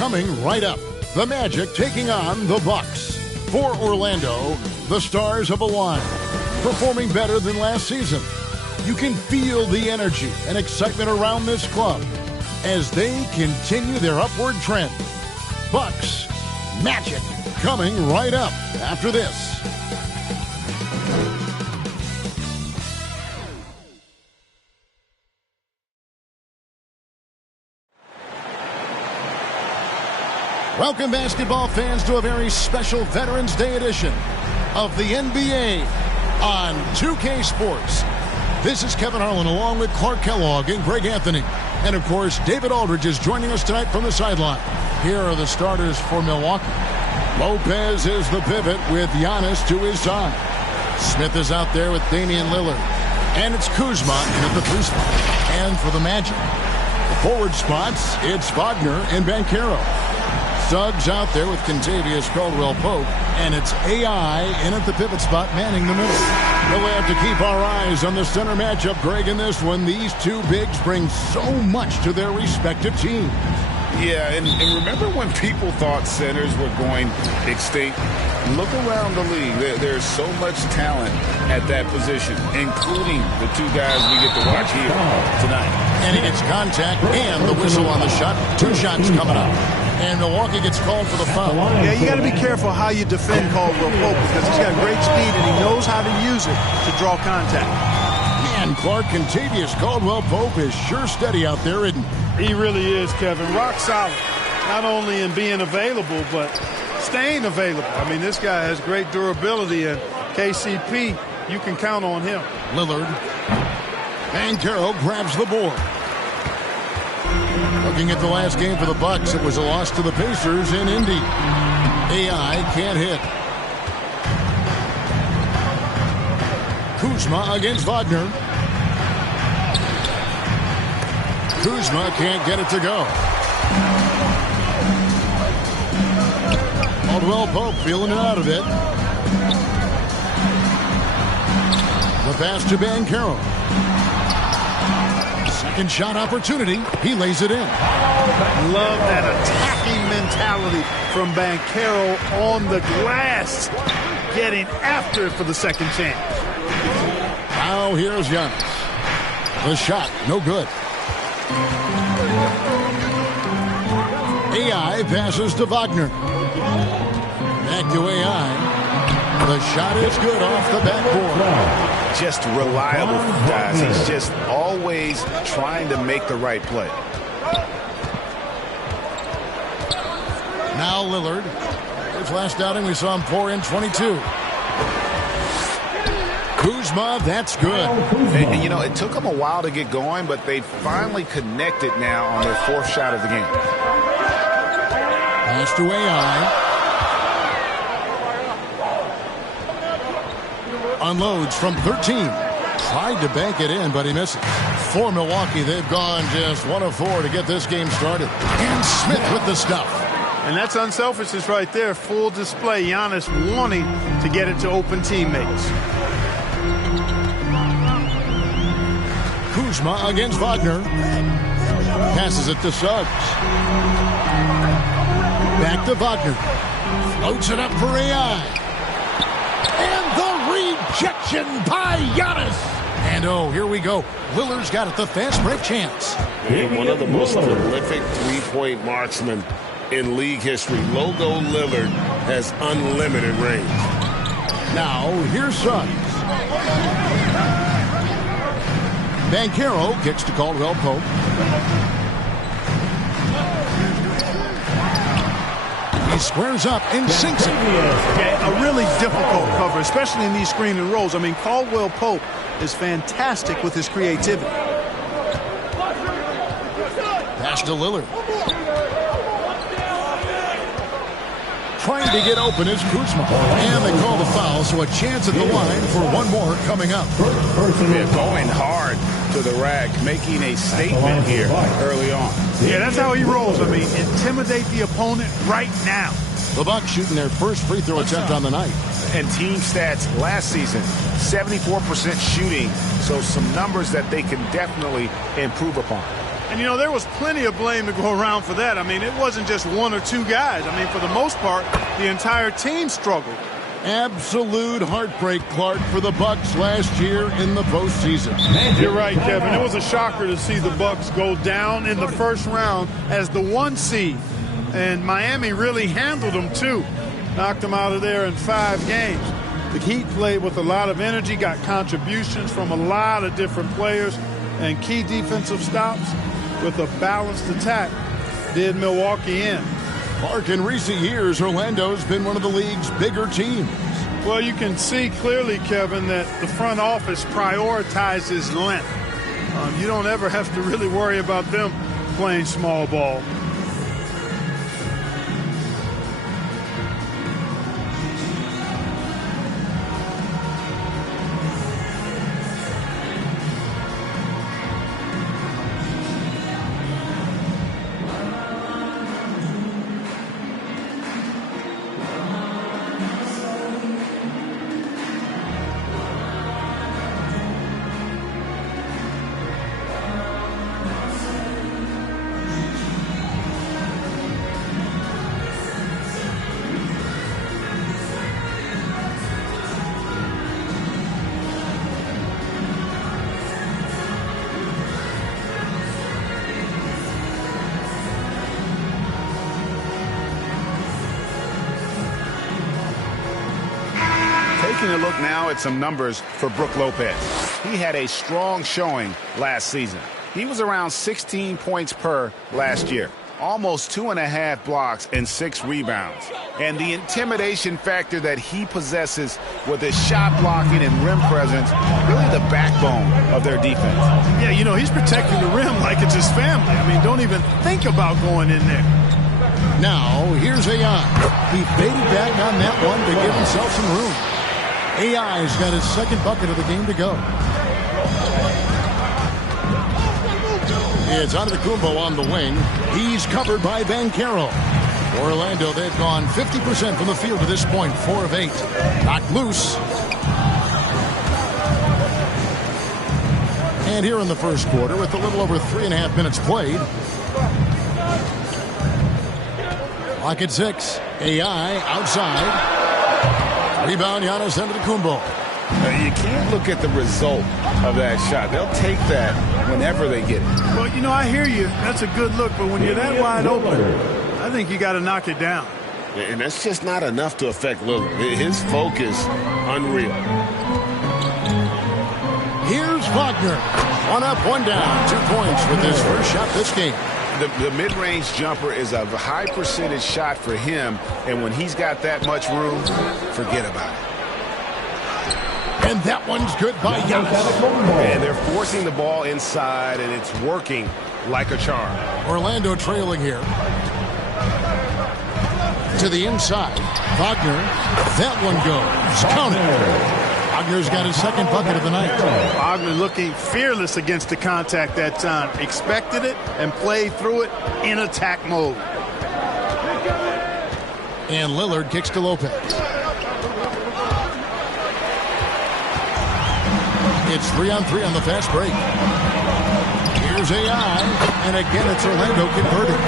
coming right up. The Magic taking on the Bucks. For Orlando, the Stars have aligned, performing better than last season. You can feel the energy and excitement around this club as they continue their upward trend. Bucks, Magic coming right up after this. Welcome, basketball fans, to a very special Veterans Day edition of the NBA on 2K Sports. This is Kevin Harlan along with Clark Kellogg and Greg Anthony. And, of course, David Aldridge is joining us tonight from the sideline. Here are the starters for Milwaukee. Lopez is the pivot with Giannis to his side. Smith is out there with Damian Lillard. And it's Kuzma at the 3 spot. And for the Magic, the forward spots, it's Wagner and Banchero. Suggs out there with Kentavious Caldwell-Pope, and it's AI in at the pivot spot, manning the middle. We'll have to keep our eyes on the center matchup, Greg, in this one. These two bigs bring so much to their respective teams. Yeah, and remember when people thought centers were going extinct? Look around the league. There's so much talent at that position, including the two guys we get to watch here tonight. And he gets contact and the whistle on the shot. 2 shots coming up. And Milwaukee gets called for the foul. Yeah, you got to be careful how you defend Caldwell-Pope because he's got great speed and he knows how to use it to draw contact. Man, Clark, Kentavious Caldwell-Pope is sure steady out there, isn't he? He really is, Kevin. Rock solid. Not only in being available, but staying available. I mean, this guy has great durability, and KCP, you can count on him. Lillard. Banchero grabs the board. Looking at the last game for the Bucks, it was a loss to the Pacers in Indy. AI can't hit. Kuzma against Wagner. Kuzma can't get it to go. Caldwell-Pope feeling it out of it. The pass to Banchero. Second shot opportunity. He lays it in. Love that attacking mentality from Banchero on the glass. Getting after it for the second chance. Now here's Giannis. The shot, no good. AI passes to Wagner. Back to AI. The shot is good off the backboard. Just reliable, guys. He's just always trying to make the right play. Now Lillard. His last outing, we saw him pour in 22. Kuzma, that's good. And, you know, it took them a while to get going, but they finally connected now on their 4th shot of the game. Pass to AI. Unloads from 13. Tried to bank it in, but he misses. For Milwaukee, they've gone just 1 of 4 to get this game started. And Smith with the stuff. And that's unselfishness right there. Full display. Giannis wanting to get it to open teammates. Kuzma against Wagner. Passes it to Suggs. Back to Wagner. Floats it up for AI. Rejection by Giannis. And oh, here we go. Lillard's got it, the fast break chance. One of the most prolific three-point marksmen in league history. Logo Lillard has unlimited range. Now, here's Suggs. Banchero kicks to Caldwell-Pope. He squares up and sinks it. Okay, a really difficult cover, especially in these screen and rolls. I mean, Caldwell-Pope is fantastic with his creativity. Pass to Lillard. Trying to get open is Kuzma. And they call the foul, so a chance at the line for one more coming up. They're going hard to the rack, making a statement here early on. Yeah, that's how he rolls. I mean, intimidate the opponent right now. The Bucks shooting their first free throw attempt on the night. And team stats last season, 74% shooting, so some numbers that they can definitely improve upon. And, you know, there was plenty of blame to go around for that. I mean, it wasn't just one or two guys. I mean, for the most part, the entire team struggled. Absolute heartbreak, Clark, for the Bucks last year in the postseason. You're right, Kevin. It was a shocker to see the Bucks go down in the first round as the 1 seed. And Miami really handled them, too. Knocked them out of there in 5 games. The Heat played with a lot of energy, got contributions from a lot of different players, and key defensive stops with a balanced attack did Milwaukee in. Clark, in recent years, Orlando's been one of the league's bigger teams. Well, you can see clearly, Kevin, that the front office prioritizes length. You don't ever have to really worry about them playing small ball. Taking a look now at some numbers for Brook Lopez. He had a strong showing last season. He was around 16 points per last year. Almost 2.5 blocks and 6 rebounds. And the intimidation factor that he possesses with his shot blocking and rim presence, really the backbone of their defense. Yeah, you know, he's protecting the rim like it's his family. I mean, don't even think about going in there. Now, here's AI. He faded back on that one to give himself some room. AI's got his second bucket of the game to go. It's Antetokounmpo on the wing. He's covered by Banchero. Orlando, they've gone 50% from the field to this point, 4 of 8. Knocked loose. And here in the first quarter, with a little over 3.5 minutes played. Clock at 6. AI outside. Rebound, Giannis Antetokounmpo. You can't look at the result of that shot. They'll take that whenever they get it. Well, you know, I hear you. That's a good look, but when you're that wide open, I think you got to knock it down. And that's just not enough to affect Lillard. His focus, unreal. Here's Wagner. 1 up, 1 down. 2 points with his first shot this game. The mid-range jumper is a high percentage shot for him, and when he's got that much room, forget about it. And that one's good by Giannis. And they're forcing the ball inside, and it's working like a charm. Orlando trailing here. To the inside. Wagner. That one goes. Count it. Wagner's got his second bucket of the night. Wagner looking fearless against the contact that time. Expected it and played through it in attack mode. And Lillard kicks to Lopez. It's 3-on-3 on the fast break. Here's AI. And again, it's Orlando converting.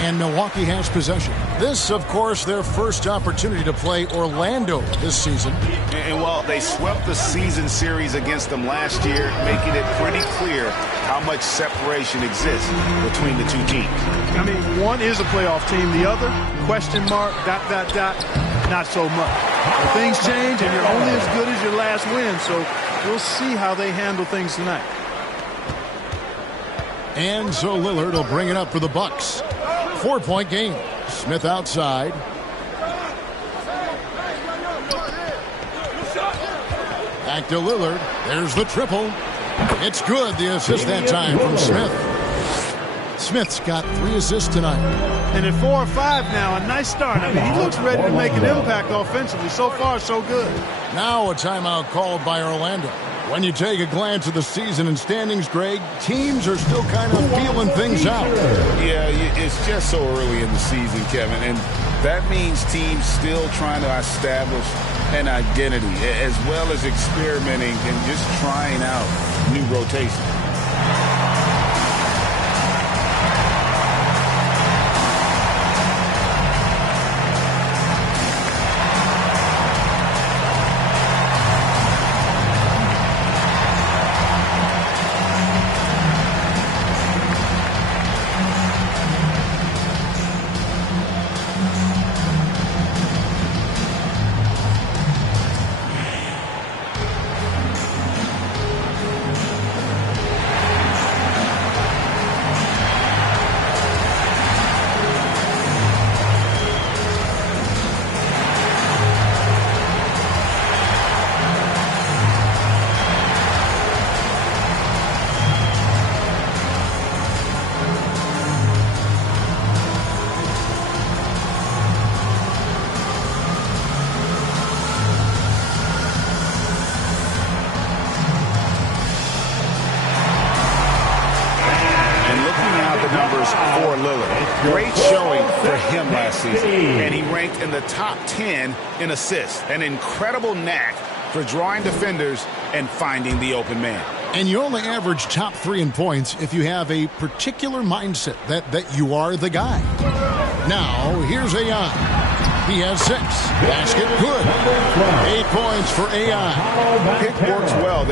And Milwaukee has possession. This, of course, their first opportunity to play Orlando this season. And while they swept the season series against them last year, making it pretty clear how much separation exists between the two teams. I mean, one is a playoff team. The other, question mark, ... not so much. But things change, and you're only as good as your last win, so we'll see how they handle things tonight. And so Lillard will bring it up for the Bucks. 4-point game. Smith outside. Back to Lillard. There's the triple. It's good. The assist that time from Smith. Smith's got 3 assists tonight. And at 4 or 5 now, a nice start. I mean, he looks ready to make an impact offensively. So far, so good. Now a timeout called by Orlando. When you take a glance at the season and standings, Greg, teams are still kind of feeling things out. Yeah, it's just so early in the season, Kevin, and that means teams still trying to establish an identity as well as experimenting and just trying out new rotations. turnovers for Lillard. Great showing for him last season. And he ranked in the top 10 in assists. An incredible knack for drawing defenders and finding the open man. And you only average top 3 in points if you have a particular mindset that you are the guy. Now, here's AI. He has 6. Basket good. 8 points for AI. Pick works well.